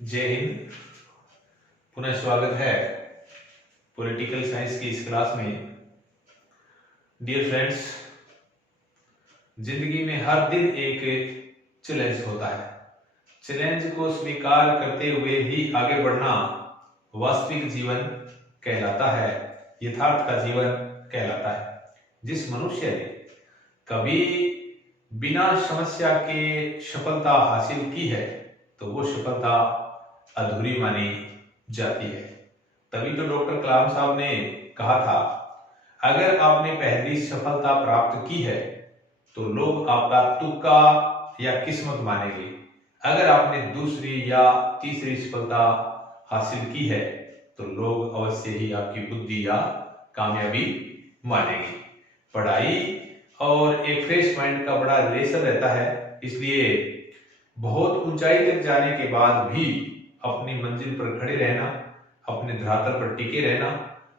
जय हिंद। पुनः स्वागत है पॉलिटिकल साइंस की इस क्लास में। डियर फ्रेंड्स, जिंदगी में हर दिन एक चैलेंज होता है। चैलेंज को स्वीकार करते हुए ही आगे बढ़ना वास्तविक जीवन कहलाता है, यथार्थ का जीवन कहलाता है। जिस मनुष्य ने कभी बिना समस्या के सफलता हासिल की है तो वो सफलता अधूरी मानी जाती है। तभी तो डॉक्टर कलाम साहब ने कहा था, अगर आपने पहली सफलता प्राप्त की है तो लोग आपका तुक्का या किस्मत मानेंगे। अगर आपने दूसरी या तीसरी सफलता हासिल की है तो लोग अवश्य ही आपकी बुद्धि या कामयाबी मानेंगे। पढ़ाई और एक फ्रेश माइंड का बड़ा रिलेशन रहता है, इसलिए बहुत ऊंचाई तक जाने के बाद भी अपनी मंजिल पर खड़े रहना, अपने धरातल पर टिके रहना,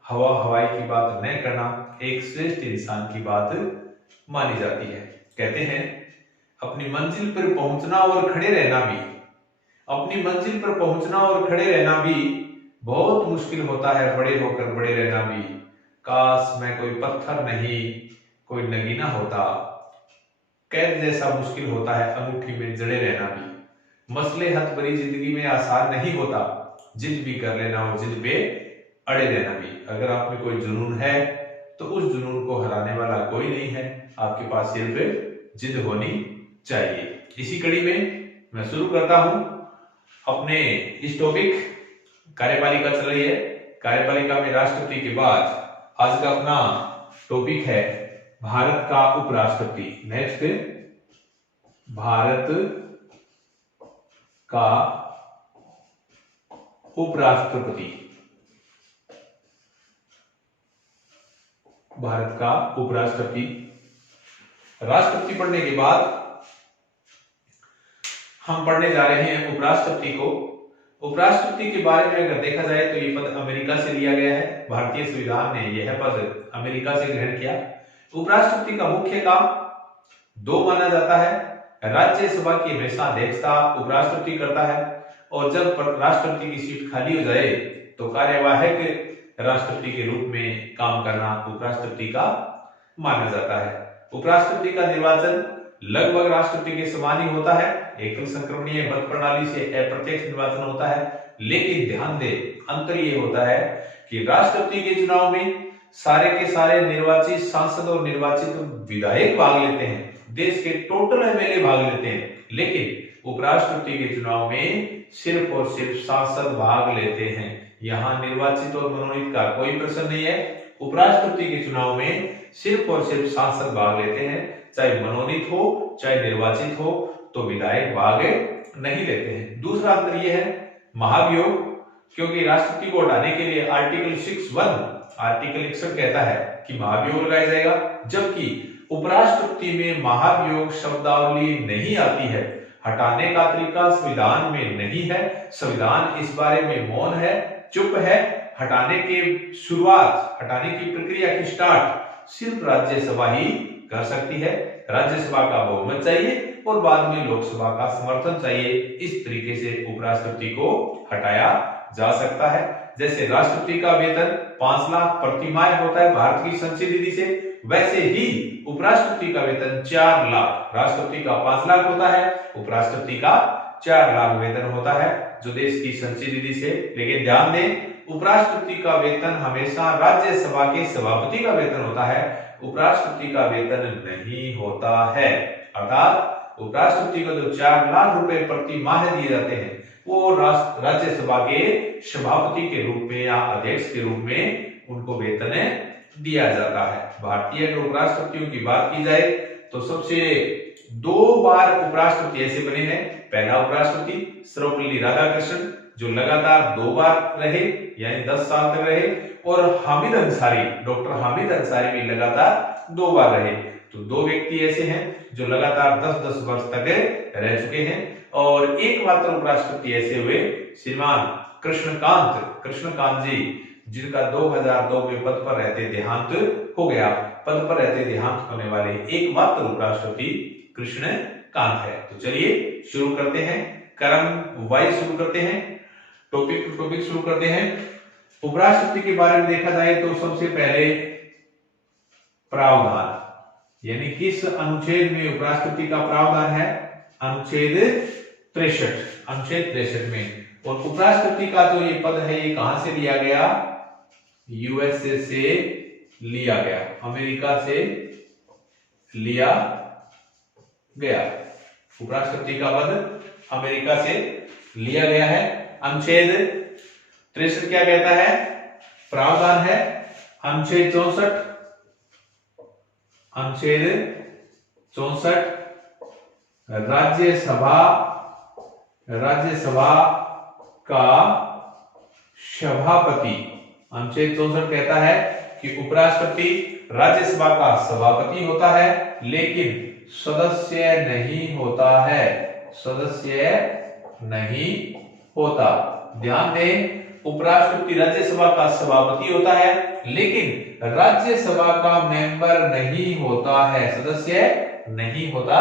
हवा हवाई की बात न करना एक श्रेष्ठ इंसान की बात मानी जाती है। कहते हैं अपनी मंजिल पर पहुंचना और खड़े रहना भी, अपनी मंजिल पर पहुंचना और खड़े रहना भी बहुत मुश्किल होता है। बड़े होकर बड़े रहना भी, काश मैं कोई पत्थर नहीं कोई नगीना होता। कैद जैसा मुश्किल होता है अंगूठी में जड़े रहना भी। मसले हथ भरी जिंदगी में आसान नहीं होता, जिद भी कर लेना और जिद पे अड़े रहना भी। अगर आप में कोई जुनून है तो उस जुनून को हराने वाला कोई नहीं है, आपके पास सिर्फ जिद होनी चाहिए। इसी कड़ी में मैं शुरू करता हूं अपने इस टॉपिक। कार्यपालिका चल रही है, कार्यपालिका में राष्ट्रपति के बाद आज का अपना टॉपिक है भारत का उपराष्ट्रपति। नेक्स्ट, भारत का उपराष्ट्रपति। भारत का उपराष्ट्रपति। राष्ट्रपति पढ़ने के बाद हम पढ़ने जा रहे हैं उपराष्ट्रपति को। उपराष्ट्रपति के बारे में अगर देखा जाए तो ये पद अमेरिका से लिया गया है। भारतीय संविधान ने यह पद अमेरिका से ग्रहण किया। उपराष्ट्रपति का मुख्य काम दो माना जाता है। राज्यसभा की हमेशा अध्यक्षता उपराष्ट्रपति करता है और जब राष्ट्रपति की सीट खाली हो जाए तो कार्यवाहक राष्ट्रपति के रूप में काम करना उपराष्ट्रपति का माना जाता है। उपराष्ट्रपति का निर्वाचन लगभग राष्ट्रपति के समान ही होता है। एकल संक्रमणीय मत प्रणाली से अप्रत्यक्ष निर्वाचन होता है, लेकिन ध्यान दे अंतर ये होता है कि राष्ट्रपति के चुनाव में सारे के सारे निर्वाचित सांसद और निर्वाचित विधायक भाग लेते हैं, देश के टोटल एमएलए भाग लेते हैं, लेकिन उपराष्ट्रपति के चुनाव में सिर्फ और सिर्फ सांसद भाग लेते हैं। यहाँ निर्वाचित और मनोनीत का कोई प्रश्न नहीं है। उपराष्ट्रपति के चुनाव में सिर्फ और सिर्फ सांसद भाग लेते हैं, चाहे मनोनीत हो चाहे निर्वाचित हो, तो विधायक भाग नहीं लेते हैं। दूसरा अंतर यह है महाभियोग, क्योंकि राष्ट्रपति को हटाने के लिए आर्टिकल 61 कहता है कि महाभियोग लगाया जाएगा, जबकि उपराष्ट्रपति में महाभियोग शब्दावली नहीं आती है। हटाने का तरीका संविधान में नहीं है, संविधान इस बारे में मौन है, चुप है। हटाने की शुरुआत, हटाने की प्रक्रिया की स्टार्ट सिर्फ राज्यसभा ही कर सकती है। राज्यसभा का बहुमत चाहिए और बाद में लोकसभा का समर्थन चाहिए। इस तरीके से उपराष्ट्रपति को हटाया जा सकता है। जैसे राष्ट्रपति का वेतन 5 लाख प्रति माह होता है भारत की संचयी निधि से, वैसे ही उपराष्ट्रपति का वेतन 4 लाख। राष्ट्रपति का 5 लाख होता है, उपराष्ट्रपति का 4 लाख वेतन होता है जो देश की संचयी निधि से। लेकिन ध्यान दें, उपराष्ट्रपति का वेतन हमेशा राज्यसभा के सभापति का वेतन होता है, उपराष्ट्रपति का वेतन नहीं होता है। अर्थात उपराष्ट्रपति को जो 4 लाख रुपए प्रति माह दिए जाते हैं वो राज्यसभा के सभापति के रूप में या अध्यक्ष के रूप में उनको वेतन दिया जाता है। भारतीय अगर उपराष्ट्रपतियों की बात की जाए तो सबसे 2 बार उपराष्ट्रपति ऐसे बने हैं। पहला उपराष्ट्रपति सर्वपल्ली राधाकृष्णन जो लगातार 2 बार रहे, यानी 10 साल तक रहे, और हामिद अंसारी, डॉक्टर हामिद अंसारी भी लगातार 2 बार रहे। तो 2 व्यक्ति ऐसे हैं जो लगातार 10-10 वर्ष तक रह चुके हैं। और एकमात्र उपराष्ट्रपति ऐसे हुए श्रीमान कृष्णकांत जी, जिनका 2002 में पद पर रहते देहांत हो गया। पद पर रहते देहांत होने वाले एकमात्र उपराष्ट्रपति कृष्णकांत है। तो चलिए शुरू करते हैं। क्रम वाइज शुरू करते हैं, टॉपिक टू टॉपिक शुरू करते हैं। उपराष्ट्रपति के बारे में देखा जाए तो सबसे पहले प्रावधान, यानी किस अनुच्छेद में उपराष्ट्रपति का प्रावधान है? अनुच्छेद 63, अनुच्छेद 63 में। और उपराष्ट्रपति का जो ये पद है ये कहां से लिया गया? यूएसए से लिया गया, अमेरिका से लिया गया। उपराष्ट्रपति का पद अमेरिका से लिया गया है। अनुच्छेद 63 क्या कहता है? प्रावधान है अनुच्छेद 64, अनुच्छेद 64 राज्यसभा का सभापति, अनुच्छेद 64 कहता है कि उपराष्ट्रपति राज्यसभा का सभापति होता है लेकिन सदस्य नहीं होता है, सदस्य नहीं होता। ध्यान दें, उपराष्ट्रपति राज्यसभा का सभापति होता है लेकिन राज्यसभा का मेंबर नहीं होता है, सदस्य नहीं होता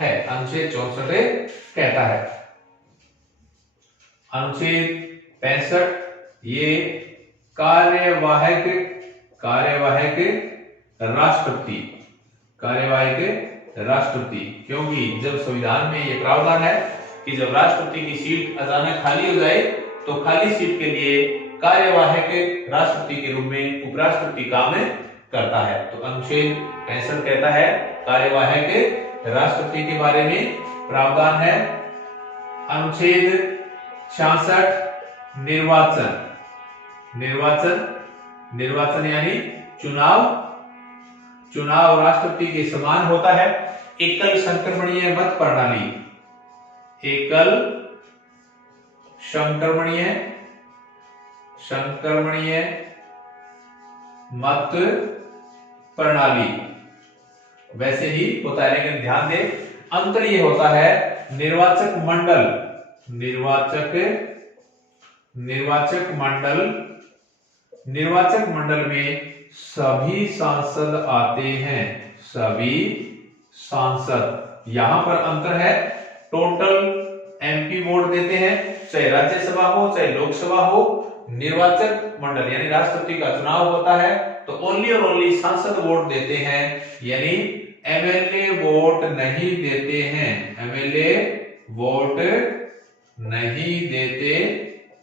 है, अनुच्छेद 64 कहता है। अनुच्छेद 65 ये कार्यवाहक राष्ट्रपति, कार्यवाहक राष्ट्रपति, क्योंकि जब संविधान में ये प्रावधान है कि जब राष्ट्रपति की सीट अचानक खाली हो जाए तो खाली सीट के लिए कार्यवाहक राष्ट्रपति के रूप में उपराष्ट्रपति काम करता है। तो अनुच्छेद 65 कहता है कार्यवाहक राष्ट्रपति के बारे में प्रावधान है। अनुच्छेद 66 निर्वाचन यानी चुनाव राष्ट्रपति के समान होता है। एकल संक्रमणीय मत प्रणाली, एकल संक्रमणीय मत प्रणाली वैसे ही होता है, लेकिन ध्यान दें अंतर ये होता है निर्वाचक मंडल में सभी सांसद आते हैं, सभी सांसद। यहां पर अंतर है, टोटल एमपी वोट देते हैं, चाहे राज्यसभा हो चाहे लोकसभा हो। निर्वाचक मंडल यानी राष्ट्रपति का चुनाव होता है तो ओनली और ओनली सांसद वोट देते हैं, यानी एमएलए वोट नहीं देते हैं, एमएलए वोट नहीं देते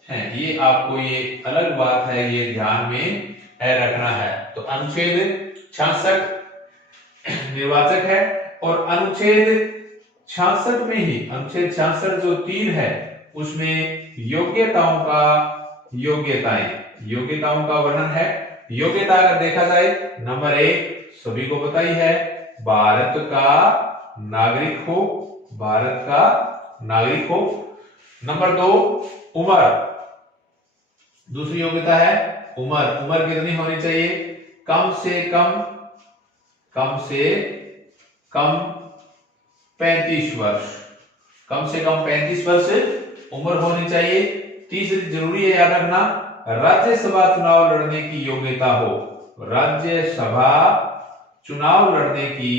हैं। ये आपको ये अलग बात है, ये ध्यान में रखना है। तो अनुच्छेद 66 निर्वाचक है और अनुच्छेद 66 में ही, अनुच्छेद 66 जो 3 है उसमें योग्यताओं का वर्णन है। योग्यता अगर देखा जाए, नंबर 1 सभी को पता ही है, भारत का नागरिक हो। नंबर 2 उम्र, दूसरी योग्यता है उम्र कितनी होनी चाहिए? कम से कम 35 वर्ष, कम से कम 35 वर्ष उम्र होनी चाहिए। तीसरी जरूरी है याद रखना, राज्यसभा चुनाव लड़ने की योग्यता हो, राज्यसभा चुनाव लड़ने की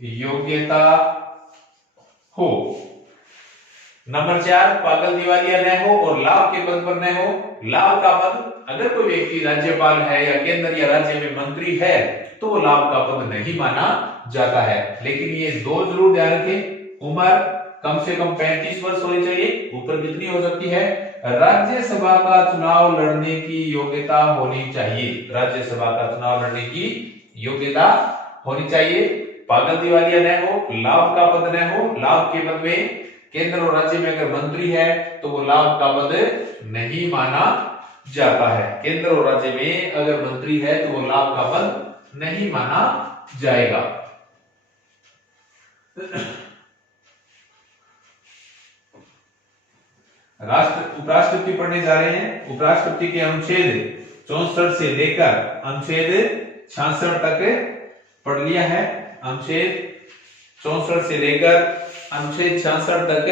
योग्यता हो। नंबर 4 पागल दिवालिया न हो और लाभ के पद पर न हो। लाभ का पद, अगर कोई व्यक्ति राज्यपाल है या केंद्र या राज्य में मंत्री है तो वो लाभ का पद नहीं माना जाता है। लेकिन ये 2 जरूर ध्यान रखें, उम्र कम से कम 35 वर्ष होनी चाहिए, ऊपर कितनी हो सकती है, राज्यसभा का चुनाव लड़ने की योग्यता होनी चाहिए, राज्यसभा का चुनाव लड़ने की योग्यता होनी चाहिए। पागल दिवालिया न हो, लाभ का पद न हो, लाभ के पद में केंद्र और राज्य में अगर मंत्री है तो वो लाभ का पद नहीं माना जाता है, केंद्र और राज्य में अगर मंत्री है तो वो लाभ का पद नहीं माना जाएगा। उपराष्ट्रपति पढ़ने जा रहे हैं। उपराष्ट्रपति के अनुच्छेद 64 से लेकर अनुच्छेद 66 तक पढ़ लिया है। अनुच्छेद 64 से लेकर अनुच्छेद 66 तक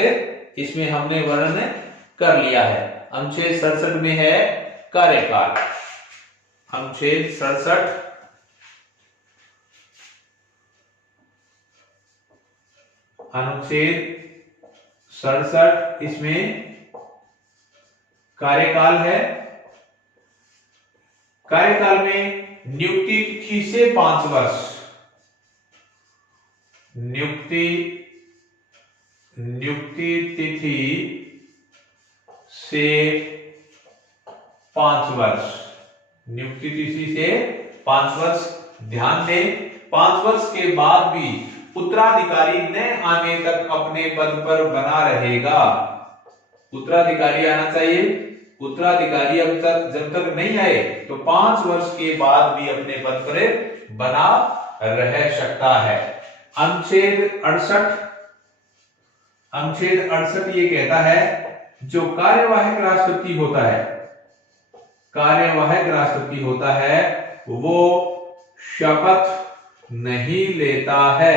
इसमें हमने वर्णन कर लिया है। अनुच्छेद 67 में है कार्यकाल, अनुच्छेद 67 अनुच्छेद 67 इसमें कार्यकाल है। कार्यकाल में नियुक्ति तिथि से 5 वर्ष, नियुक्ति तिथि से 5 वर्ष, नियुक्ति तिथि से 5 वर्ष। ध्यान दें, 5 वर्ष के बाद भी उत्तराधिकारी न आने तक अपने पद पर बना रहेगा। उत्तराधिकारी आना चाहिए, उत्तराधिकारी जब तक नहीं आए तो 5 वर्ष के बाद भी अपने पद पर बना रह सकता है। अनुच्छेद 68 ये कहता है जो कार्यवाहक राष्ट्रपति होता है, कार्यवाहक राष्ट्रपति होता है वो शपथ नहीं लेता है।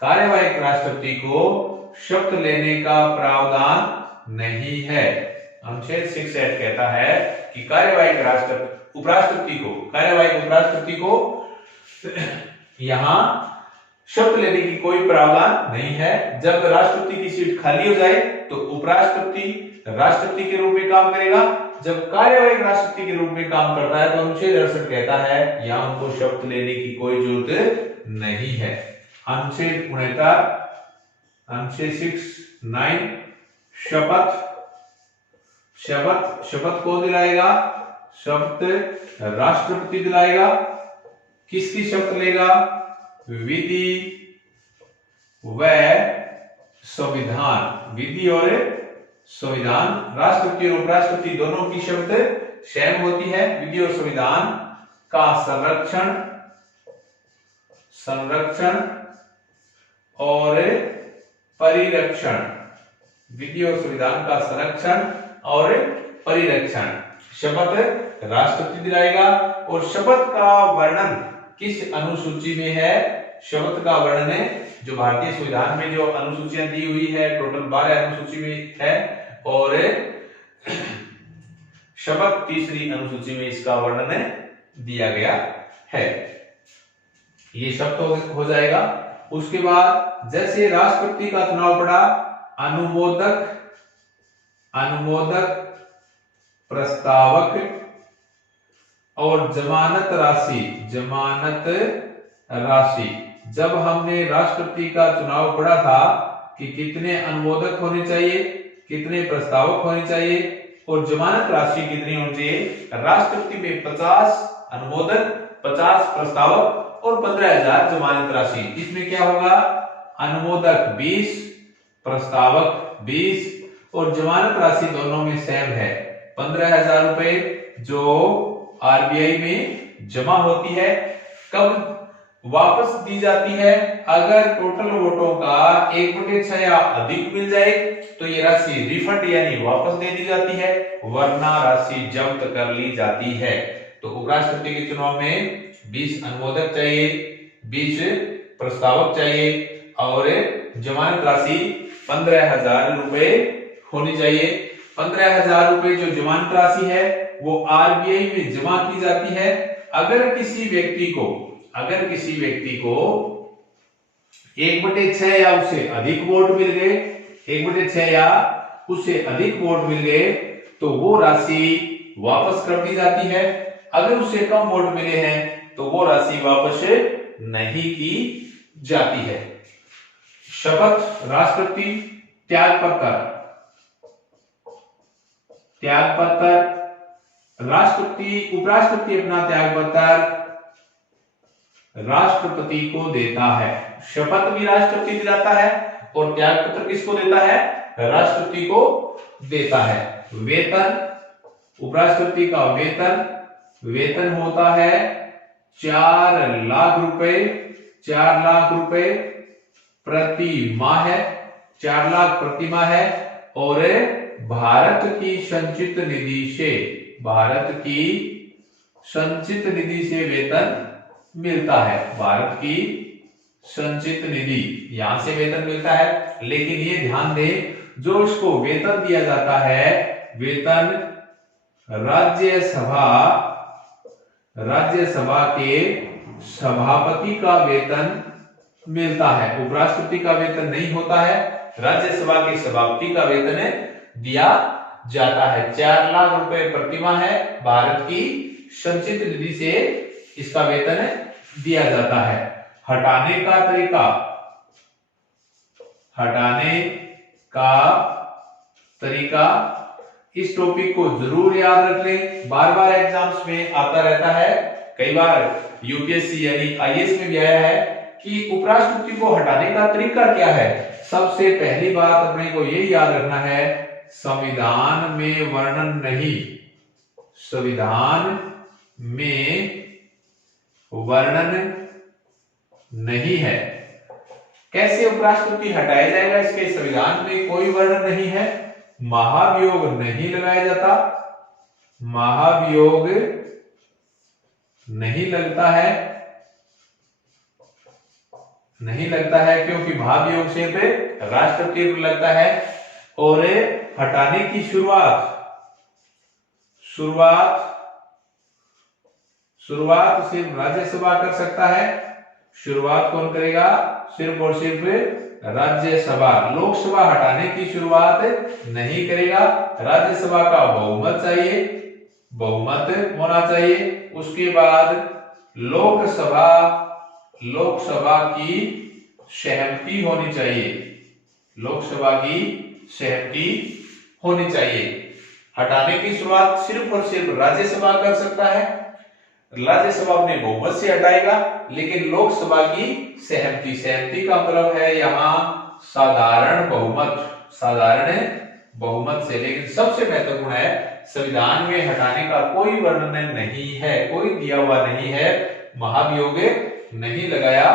कार्यवाहक राष्ट्रपति को शपथ लेने का प्रावधान नहीं है। अनुच्छेद 68 कहता है कि कार्यवाहक उपराष्ट्रपति को यहां शपथ लेने की कोई प्रावधान नहीं है। जब राष्ट्रपति की सीट खाली हो जाए तो उपराष्ट्रपति राष्ट्रपति के रूप में काम करेगा। जब कार्यवाहक राष्ट्रपति के रूप में काम करता है तो अनुच्छेद 68 कहता है यहां उनको शपथ लेने की कोई जरूरत नहीं है। अनुच्छेद 69, अनुच्छेद 69 शपथ कौन दिलाएगा? शपथ राष्ट्रपति दिलाएगा। किसकी शपथ लेगा? विधि व संविधान, विधि और संविधान। राष्ट्रपति और उपराष्ट्रपति दोनों की शपथ सेम होती है। विधि और संविधान का संरक्षण और परिरक्षण, विधि और संविधान का संरक्षण और परिरक्षण शपथ राष्ट्रपति दिलाएगा। और शपथ का वर्णन किस अनुसूची में है? शपथ का वर्णन है जो भारतीय संविधान में जो अनुसूचियां दी हुई है, टोटल 12 अनुसूची में है, और शपथ तीसरी अनुसूची में इसका वर्णन दिया गया है। ये शब्द हो जाएगा। उसके बाद जैसे राष्ट्रपति का चुनाव पड़ा, अनुमोदक, प्रस्तावक और जमानत राशि। जब हमने राष्ट्रपति का चुनाव पढ़ा था कि कितने अनुमोदक होने चाहिए, कितने प्रस्तावक होने चाहिए और जमानत राशि कितनी होनी चाहिए। राष्ट्रपति में 50 अनुमोदक, 50 प्रस्तावक और 15,000 जमानत राशि। इसमें क्या होगा? अनुमोदक 20, प्रस्तावक 20 और जमानत राशि दोनों में सेम है। 15,000 रुपए जो आरबीआई में जमा होती है। कब वापस दी जाती है? अगर टोटल वोटों का 1/6 या अधिक मिल जाए तो ये राशि रिफंड यानी वापस दे दी जाती है, वरना राशि जब्त कर ली जाती है। तो उपराष्ट्रपति के चुनाव में 20 अनुमोदक चाहिए, 20 प्रस्तावक चाहिए और जमानत राशि 15,000 रुपए होनी चाहिए। 15,000 रुपए जो जमानत राशि है वो आरबीआई में जमा की जाती है। अगर किसी व्यक्ति को 1/6 या उससे अधिक वोट मिल गए, 1/6 या उससे अधिक वोट मिल गए तो वो राशि वापस कर दी जाती है। अगर उससे कम वोट मिले हैं तो वो राशि वापस नहीं की जाती है। शपथ राष्ट्रपति, त्याग पत्र राष्ट्रपति, उपराष्ट्रपति अपना त्याग पत्र राष्ट्रपति को देता है। शपथ भी राष्ट्रपति दिलाता है और त्याग पत्र किसको देता है? राष्ट्रपति को देता है। वेतन, उपराष्ट्रपति का वेतन होता है 4 लाख रुपए प्रति माह है, 4 लाख प्रति माह है। और भारत की संचित निधि से वेतन मिलता है। भारत की संचित निधि, यहां से वेतन मिलता है। लेकिन ये ध्यान दें, जो इसको वेतन दिया जाता है, वेतन राज्यसभा के सभापति का वेतन मिलता है। उपराष्ट्रपति का वेतन नहीं होता है। राज्यसभा के सभापति का वेतन दिया जाता है। 4 लाख रुपए प्रतिमाह है। भारत की संचित निधि से इसका वेतन दिया जाता है। हटाने का तरीका, हटाने का तरीका, इस टॉपिक को जरूर याद रख लें। बार बार एग्जाम्स में आता रहता है। कई बार यूपीएससी यानी आईएएस में भी आया है कि उपराष्ट्रपति को हटाने का तरीका क्या है। सबसे पहली बात अपने को यही याद रखना है, संविधान में वर्णन नहीं, संविधान में वर्णन नहीं है। कैसे उपराष्ट्रपति हटाया जाएगा, इसके संविधान में कोई वर्णन नहीं है। महाभियोग नहीं लगाया जाता, महाभियोग नहीं लगता है, नहीं लगता है, क्योंकि महाभियोग सिर्फ राष्ट्रपति को लगता है। और हटाने की शुरुआत सिर्फ राज्यसभा कर सकता है। शुरुआत कौन करेगा? सिर्फ और सिर्फ राज्यसभा। लोकसभा हटाने की शुरुआत नहीं करेगा। राज्यसभा का बहुमत चाहिए, बहुमत होना चाहिए। उसके बाद लोकसभा की सहमति होनी चाहिए, लोकसभा की सहमति होनी चाहिए। हटाने की शुरुआत सिर्फ और सिर्फ राज्यसभा कर सकता है। राज्यसभा अपने बहुमत से हटाएगा, लेकिन लोकसभा की सहमति का मतलब है यहाँ साधारण बहुमत से। लेकिन सबसे महत्वपूर्ण है, संविधान में हटाने का कोई वर्णन नहीं है, कोई दिया हुआ नहीं है, महाभियोग नहीं लगाया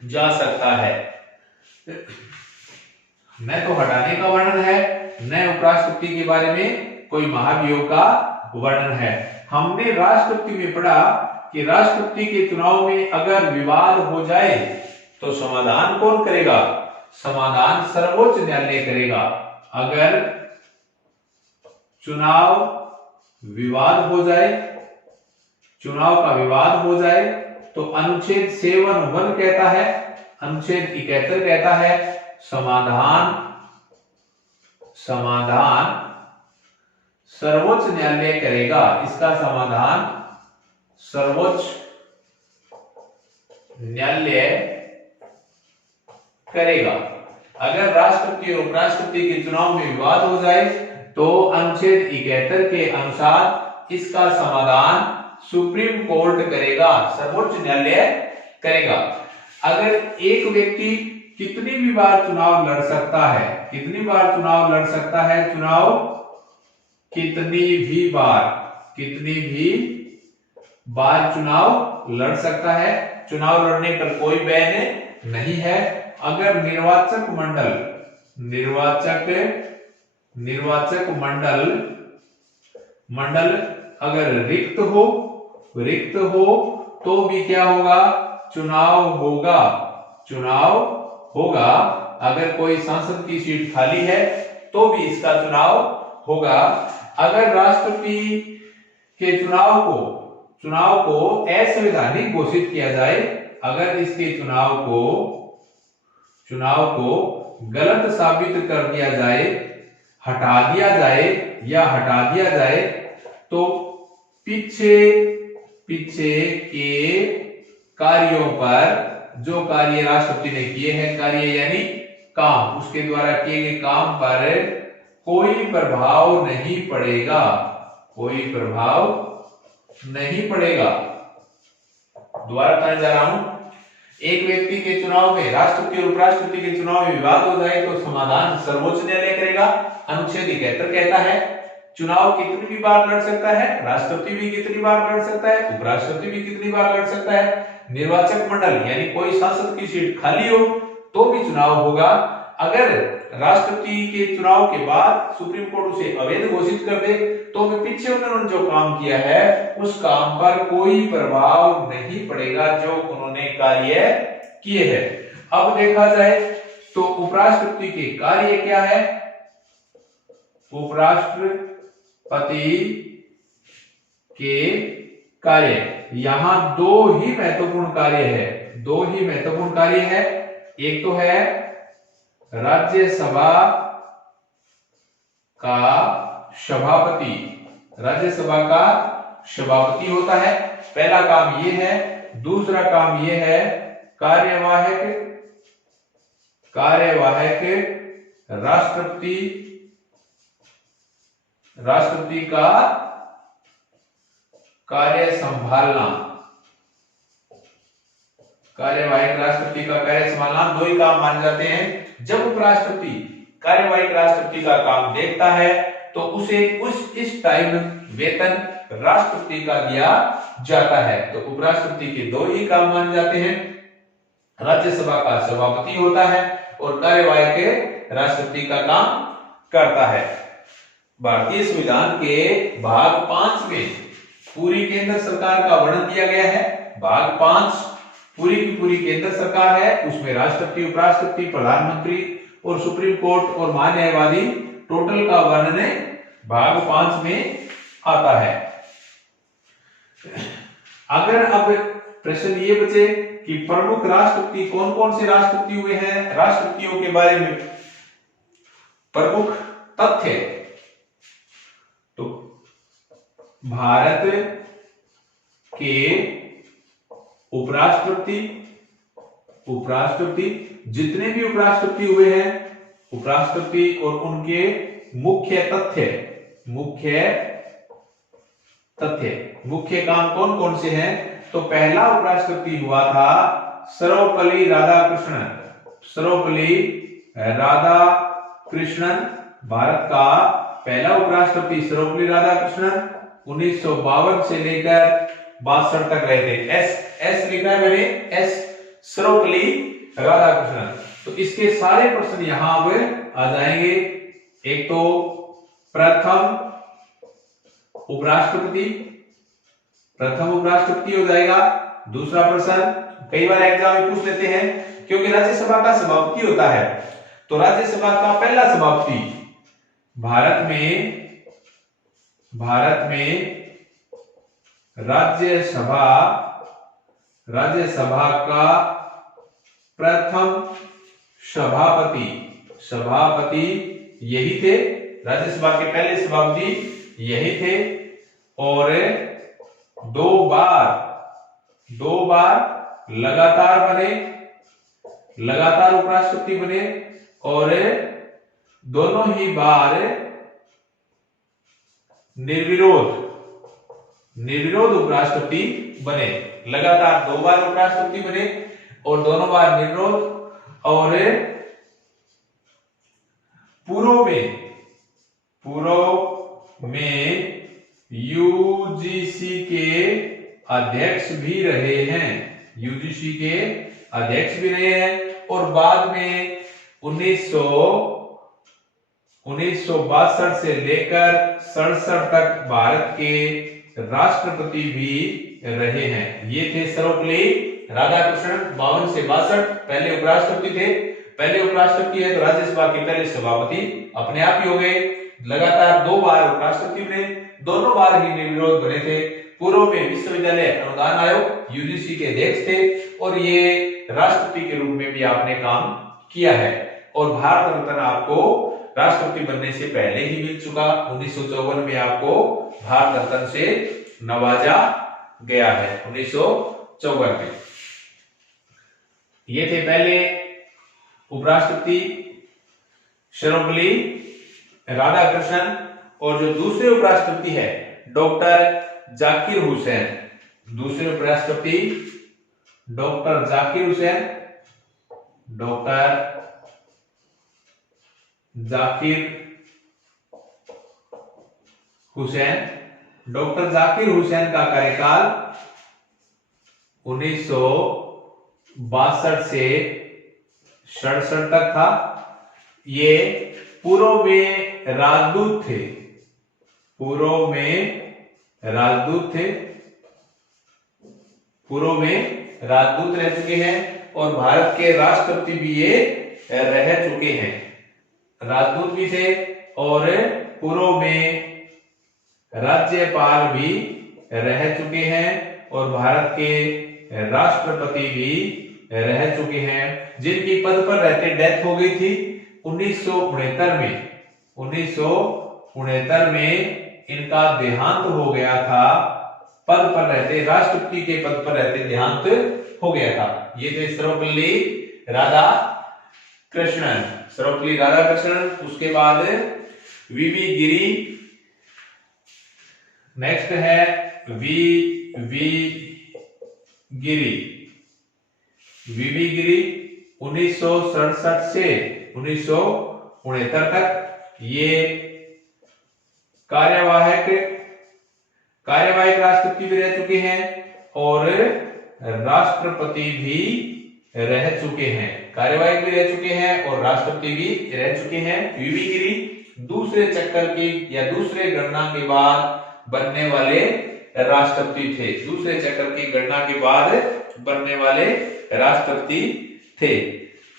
जा सकता है। न तो हटाने का वर्णन है, न उपराष्ट्रपति के बारे में कोई महाभियोग का वर्णन है। हमने राष्ट्रपति में पढ़ा कि राष्ट्रपति के चुनाव में अगर विवाद हो जाए तो समाधान कौन करेगा? समाधान सर्वोच्च न्यायालय करेगा। अगर चुनाव का विवाद हो जाए तो अनुच्छेद 7(1) कहता है, अनुच्छेद 71 कहता है, समाधान सर्वोच्च न्यायालय करेगा। इसका समाधान सर्वोच्च न्यायालय करेगा। अगर राष्ट्रपति और उपराष्ट्रपति के चुनाव में विवाद हो जाए तो अनुच्छेद 71 के अनुसार इसका समाधान सुप्रीम कोर्ट करेगा, सर्वोच्च न्यायालय करेगा। अगर एक व्यक्ति कितनी भी बार चुनाव लड़ सकता है, कितनी बार चुनाव लड़ सकता है? कितनी भी बार चुनाव लड़ सकता है। चुनाव लड़ने पर कोई बैन नहीं है। अगर निर्वाचक मंडल अगर रिक्त हो तो भी क्या होगा? चुनाव होगा। अगर कोई सांसद की सीट खाली है तो भी इसका चुनाव होगा। अगर राष्ट्रपति के चुनाव को असंवैधानिक घोषित किया जाए, अगर इसके चुनाव को गलत साबित कर दिया जाए, हटा दिया जाए तो पीछे के कार्यों पर, जो कार्य राष्ट्रपति ने किए हैं, कार्य यानी काम, उसके द्वारा किए गए काम पर कोई प्रभाव नहीं पड़ेगा, दोबारा बताने जा रहा हूं। एक व्यक्ति के चुनाव में, राष्ट्रपति और उपराष्ट्रपति के चुनाव में विवाद हो जाए तो समाधान सर्वोच्च न्यायालय करेगा। अनुच्छेद 71 कहता है चुनाव कितनी भी बार लड़ सकता है, राष्ट्रपति भी कितनी बार लड़ सकता है, उपराष्ट्रपति भी कितनी बार लड़ सकता है। निर्वाचक मंडल यानी कोई सांसद की सीट खाली हो तो भी चुनाव होगा। अगर राष्ट्रपति के चुनाव के बाद सुप्रीम कोर्ट उसे अवैध घोषित कर दे तो भी पीछे उन्होंने जो काम किया है उस काम पर कोई प्रभाव नहीं पड़ेगा जो उन्होंने कार्य किए हैं। अब देखा जाए तो उपराष्ट्रपति के कार्य क्या है? उपराष्ट्रपति के कार्य, यहां दो ही महत्वपूर्ण कार्य है, दो ही महत्वपूर्ण कार्य है। एक तो है राज्यसभा का सभापति, राज्यसभा का सभापति होता है, पहला काम ये है। दूसरा काम ये है कार्यवाहक राष्ट्रपति का कार्य संभालना, कार्यवाहक राष्ट्रपति का कार्य संभालना, दो ही काम माने जाते हैं। जब उपराष्ट्रपति कार्यवाहक राष्ट्रपति का काम देखता है तो उसे इस टाइम वेतन राष्ट्रपति का दिया जाता है। तो उपराष्ट्रपति के दो ही काम माने जाते हैं, राज्यसभा का सभापति होता है और कार्यवाहक राष्ट्रपति का काम करता है। भारतीय संविधान के भाग 5 में पूरी केंद्र सरकार का वर्णन दिया गया है। भाग 5 पूरी की पूरी केंद्र सरकार है, उसमें राष्ट्रपति, उपराष्ट्रपति, प्रधानमंत्री और सुप्रीम कोर्ट और महान्यायवादी टोटल का वर्णन भाग 5 में आता है। अगर अब प्रश्न ये बचे कि प्रमुख राष्ट्रपति कौन कौन से राष्ट्रपति हुए हैं, राष्ट्रपतियों के बारे में प्रमुख तथ्य, तो भारत के उपराष्ट्रपति जितने भी उपराष्ट्रपति हुए हैं, उपराष्ट्रपति और उनके मुख्य काम कौन कौन से हैं। तो पहला उपराष्ट्रपति हुआ था सर्वपल्ली राधाकृष्णन, भारत का पहला उपराष्ट्रपति सर्वपल्ली राधाकृष्णन 1952 से लेकर 62 तक रहे थे। एस लिखा है मैंने, एस सर्वपल्ली राधाकृष्णन। तो इसके सारे प्रश्न यहां अब आ जाएंगे। एक तो प्रथम उपराष्ट्रपति हो जाएगा। दूसरा प्रश्न कई बार एग्जाम में पूछ लेते हैं, क्योंकि राज्यसभा का सभापति होता है, तो राज्यसभा का पहला सभापति भारत में राज्यसभा का प्रथम सभापति यही थे। राज्यसभा के पहले सभापति यही थे और दो बार लगातार उपराष्ट्रपति बने और दोनों ही बार निर्विरोध उपराष्ट्रपति बने। लगातार 2 बार उपराष्ट्रपति बने और दोनों बार निर्विरोध। और पूर्व में यूजीसी के अध्यक्ष भी रहे हैं, और बाद में 1962 से लेकर 67 तक भारत के राष्ट्रपति भी रहे हैं। ये थे सर्वपल्ली राधाकृष्णन। 52 से 62 पहले उपराष्ट्रपति थे। पहले उपराष्ट्रपति है तो राज्यसभा के पहले सभापति अपने आप ही हो गए। लगातार 2 बार उपराष्ट्रपति बने, दोनों बार ही निर्विरोध बने थे। पूर्व में विश्वविद्यालय अनुदान आयोग यूजीसी के अध्यक्ष थे और ये राष्ट्रपति के रूप में भी आपने काम किया है। और भारत रत्न आपको राष्ट्रपति बनने से पहले ही मिल चुका। 1954 में आपको भारत रत्न से नवाजा गया है। 1954 में ये थे पहले उपराष्ट्रपति सर्वपल्ली राधाकृष्णन। और जो दूसरे उपराष्ट्रपति है डॉक्टर जाकिर हुसैन, दूसरे उपराष्ट्रपति डॉक्टर जाकिर हुसैन का कार्यकाल 1962 से 67 तक था। ये पूर्व में राजदूत रह चुके हैं और भारत के राष्ट्रपति भी ये रह चुके हैं। राजदूत भी थे और पूर्व में राज्यपाल भी रह चुके हैं और भारत के राष्ट्रपति भी रह चुके हैं, जिनकी पद पर रहते डेथ हो गई थी 1969 में। 1969 में इनका देहांत हो गया था, पद पर रहते, राष्ट्रपति के पद पर रहते देहांत हो गया था। ये थे सर्वपल्ली राधाकृष्णन, सर्वपल्ली राधाकृष्णन। उसके बाद वीवी गिरी, नेक्स्ट है वीवी गिरी। वीवी गिरी 1967 से 1969 तक ये कार्यवाहक राष्ट्रपति भी रह चुके हैं और राष्ट्रपति भी रह चुके हैं, कार्यवाहक भी रह चुके हैं और राष्ट्रपति भी रह चुके हैं। वीवी गिरी दूसरे चक्कर की या दूसरे गणना के बाद बनने वाले राष्ट्रपति थे, दूसरे चक्कर की गणना के बाद बनने वाले राष्ट्रपति थे।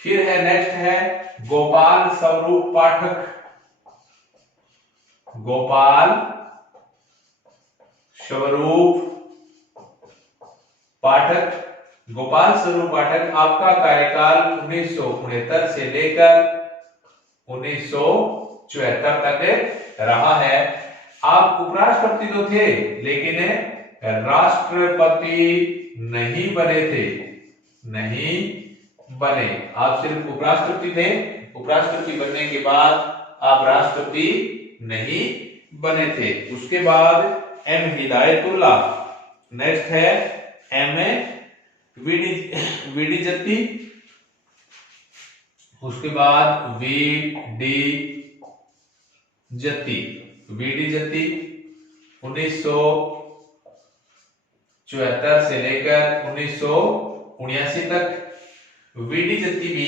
फिर है नेक्स्ट है गोपाल स्वरूप पाठक। गोपाल स्वरूप पाठक, गोपाल स्वरूप पाठक आपका कार्यकाल 1969 से लेकर 1974 तक रहा है। आप उपराष्ट्रपति तो थे लेकिन राष्ट्रपति नहीं बने थे, नहीं बने, आप सिर्फ उपराष्ट्रपति थे। उपराष्ट्रपति बनने के बाद आप राष्ट्रपति नहीं बने थे। उसके बाद एम हिदायतुल्ला, नेक्स्ट है एम वीडी जत्ती, उसके बाद वीडी जत्ती। वीडी जत्ती 1974 से लेकर 1979 तक वीडी जत्ती भी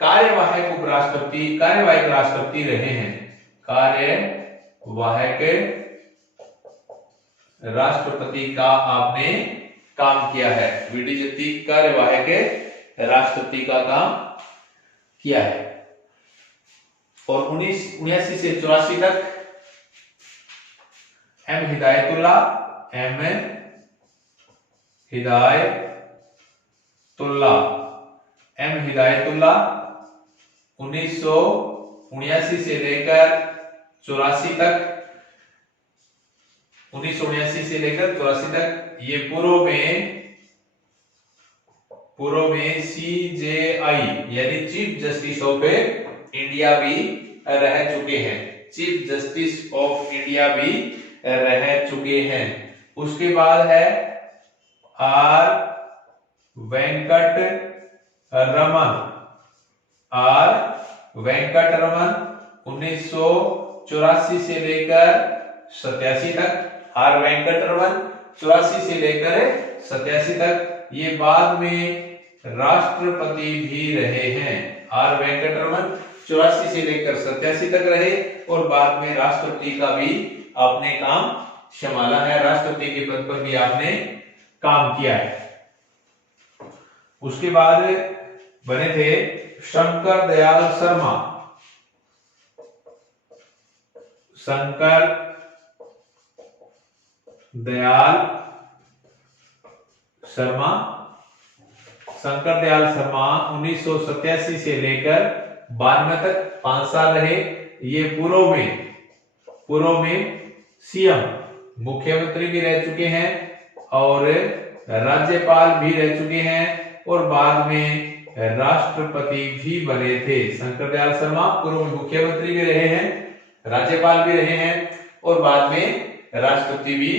कार्यवाहक राष्ट्रपति रहे हैं, कार्यवाहक राष्ट्रपति का आपने काम किया है। वीडी जत्ती कार्यवाहक राष्ट्रपति का काम किया है। और 1979 से 84 तक एम हिदायतुल्ला 1979 से लेकर 84 तक, 1979 से लेकर 84 तक ये पूर्व में CJI यानी चीफ जस्टिस ऑफ इंडिया भी रह चुके हैं, चीफ जस्टिस ऑफ इंडिया भी रह चुके हैं। उसके बाद है आर वेंकट रमन 1984 से लेकर 87 तक। आर वेंकट रमन 84 से लेकर 87 तक ये बाद में राष्ट्रपति भी रहे हैं। आर वेंकट रमन 84 से लेकर 87 तक रहे और बाद में राष्ट्रपति का भी आपने काम संभाला है, राष्ट्रपति के पद पर भी आपने काम किया है। उसके बाद बने थे शंकर दयाल शर्मा। शंकर दयाल शर्मा 1987 से लेकर 92 तक 5 साल रहे। ये पूर्व में सीएम मुख्यमंत्री भी रह चुके हैं और राज्यपाल भी रह चुके हैं और बाद में राष्ट्रपति भी बने थे। शंकर दयाल शर्मा पूर्व में मुख्यमंत्री भी रहे हैं, राज्यपाल भी रहे हैं और बाद में राष्ट्रपति भी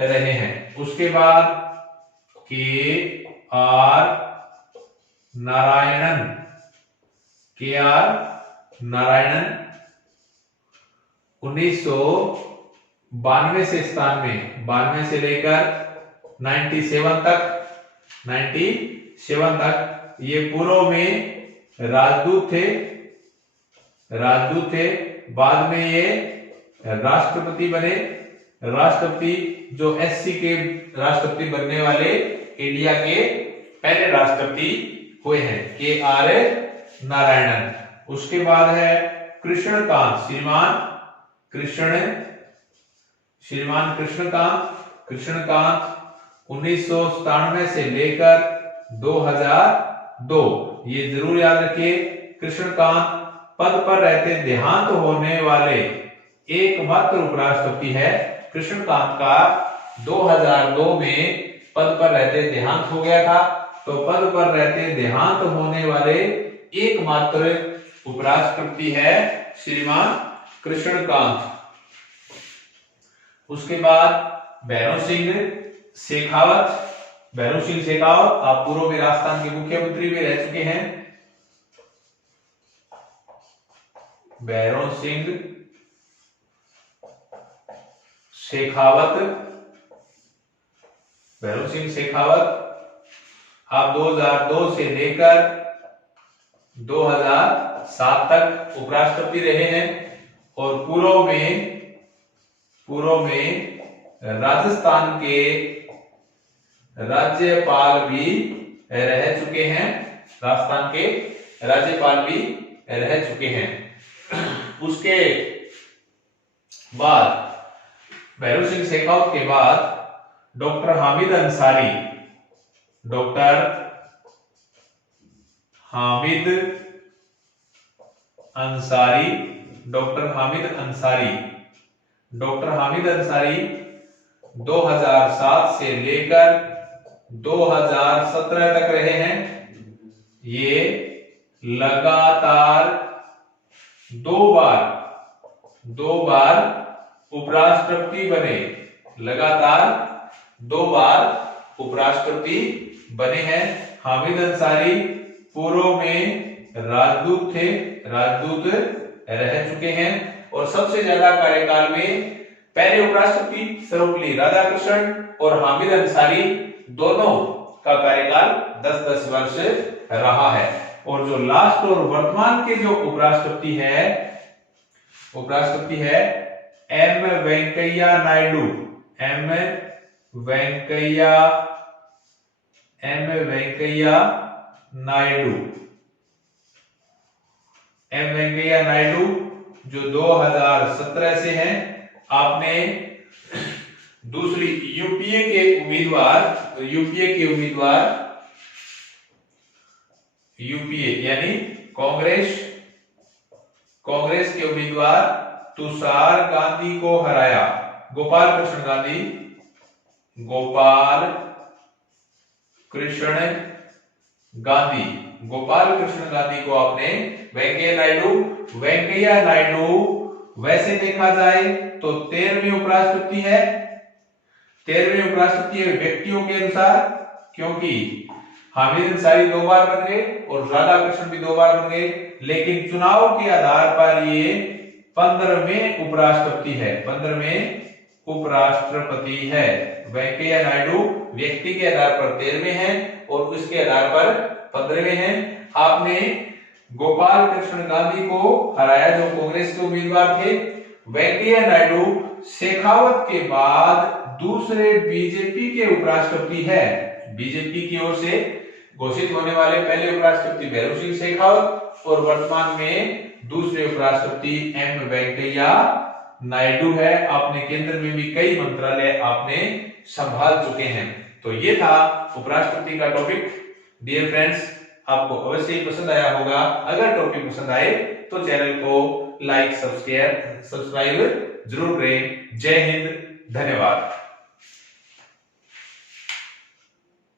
रहे हैं। उसके बाद के आर नारायणन 1992 से 92 से लेकर 97 तक ये पूर्व में राजदूत थे। बाद में ये राष्ट्रपति बने। राष्ट्रपति जो एससी के राष्ट्रपति बनने वाले इंडिया के पहले राष्ट्रपति हुए हैं, के आर नारायणन। उसके बाद है कृष्णकांत, श्रीमान कृष्णकांत 1997 से लेकर 2002। ये जरूर याद रखिए, कृष्णकांत पद पर रहते देहांत होने वाले एकमात्र उपराष्ट्रपति है। कृष्णकांत का 2002 में पद पर रहते देहांत हो गया था, तो पद पर रहते देहांत होने वाले एकमात्र उपराष्ट्रपति है श्रीमान कृष्णकांत। उसके बाद भैरव सिंह शेखावत। भैरव सिंह शेखावत आप पूर्व में राजस्थान के मुख्यमंत्री भी रह चुके हैं। भैरव सिंह शेखावत, भैरव सिंह शेखावत आप 2002 से लेकर 2007 तक उपराष्ट्रपति रहे हैं और पूर्व में राजस्थान के राज्यपाल भी रह चुके हैं। राजस्थान के राज्यपाल भी रह चुके हैं। उसके बाद भैरव सिंह शेखावत के बाद doctor Hamid Ansari, doctor Hamid Ansari, doctor Hamid Ansari, doctor Hamid Ansari 2007 से लेकर 2017 तक रहे हैं। ये लगातार दो बार उपराष्ट्रपति बने, लगातार 2 बार उपराष्ट्रपति बने हैं। हामिद अंसारी पूर्व में राजदूत थे, राजदूत रह चुके हैं और सबसे ज्यादा कार्यकाल में पहले उपराष्ट्रपति सर्वपल्ली राधाकृष्णन और हामिद अंसारी दोनों का कार्यकाल 10-10 वर्ष रहा है। और जो लास्ट और वर्तमान के जो उपराष्ट्रपति है एम वेंकैया नायडू। एम वेंकैया नायडू जो 2017 से हैं। आपने दूसरी यूपीए के उम्मीदवार यूपीए यानी कांग्रेस के उम्मीदवार तुषार गांधी को हराया। गोपाल कृष्ण गांधी को आपने वेंकैया नायडू वैसे देखा जाए तो 13वें उपराष्ट्रपति है। 13वें उपराष्ट्रपति व्यक्तियों के अनुसार, क्योंकि हामिद अंसारी 2 बार बन गए और राधाकृष्णन भी 2 बार बन गए, लेकिन चुनाव के आधार पर ये 15वें उपराष्ट्रपति है। 15वें उपराष्ट्रपति है। वेंकैया नायडू व्यक्ति के आधार पर 13वें हैं और उसके आधार पर 15वें हैं। आपने गोपाल कृष्ण गांधी को हराया जो कांग्रेस के उम्मीदवार थे। वेंकैया नायडू शेखावत के बाद दूसरे बीजेपी के उपराष्ट्रपति है। बीजेपी की ओर से घोषित होने वाले पहले उपराष्ट्रपति भैरव सिंह शेखावत और वर्तमान में दूसरे उपराष्ट्रपति एम वेंकैया नायडू है। आपने केंद्र में भी कई मंत्रालय आपने संभाल चुके हैं। तो ये था उपराष्ट्रपति का टॉपिक। डियर फ्रेंड्स, आपको अवश्य ही पसंद आया होगा। अगर टॉपिक पसंद आए तो चैनल को लाइक सब्सक्राइब जरूर करें। जय हिंद, धन्यवाद।